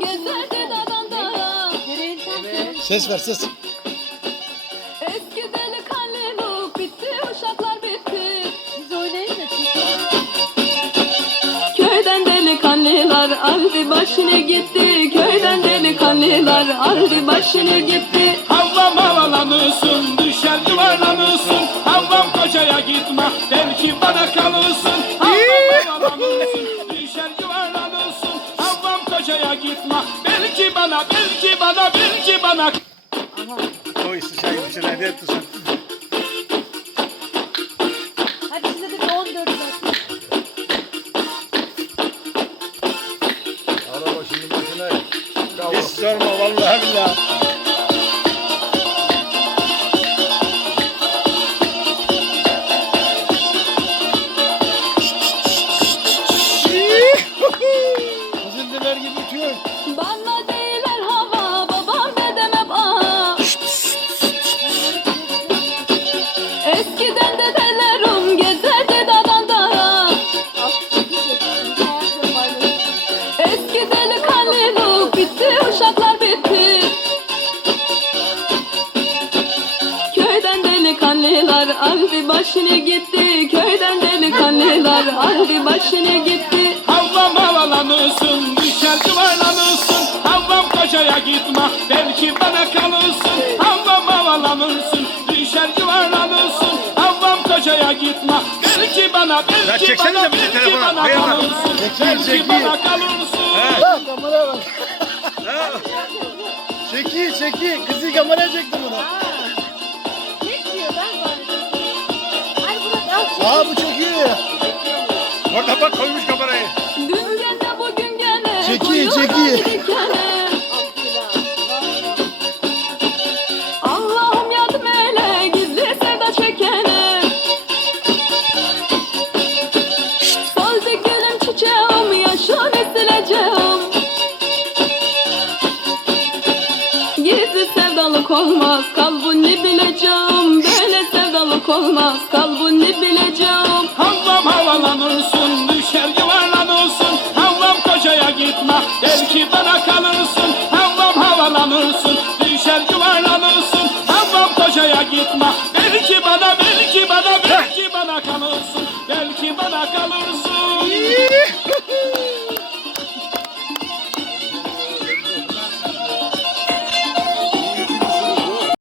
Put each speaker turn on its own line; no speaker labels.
gezerdi dağa
Ses ver ses.
Eski delikanlılık bitti uşaklar bitti
Biz oynayın da çıkalım.
Köyden delikanlılar aldı başını gitti Köyden delikanlılar aldı başını gitti
belki bana, belki bana, belki bana
Koy sıçayım içine ne ettin sen?
Hadi size de bir 14 dakika.
Araba şimdi makinayı.
Hiç sorma vallahi billahi.
Delikanlılar aldı başını gitti Köyden delikanlılar aldı başını gitti
Havvam havalanırsın, düşer yuvarlanırsın Havvam kocaya gitme, belki bana kalırsın Havvam havalanırsın, düşer yuvarlanırsın Havvam kocaya gitme, belki bana, belki
çeksene
bana, belki
telefona,
bana
koyamam.
kalırsın
Çekil,
Belki
çekil.
bana kalırsın
Ha kamera bak. çeki çeki. Kızı kamera çekti bunu. Aa bu çekiyor ya. Orada bak koymuş kamerayı.
Dün gene bugün gene
Çeki, çeki.
Gizli sevdalık olmaz kalbini bileceğim? Böyle sevdalık olmaz kalbini bileceğim?
Havvam havalanırsın, düşer yuvarlanırsın Havvam kocaya gitme, belki bana kalırsın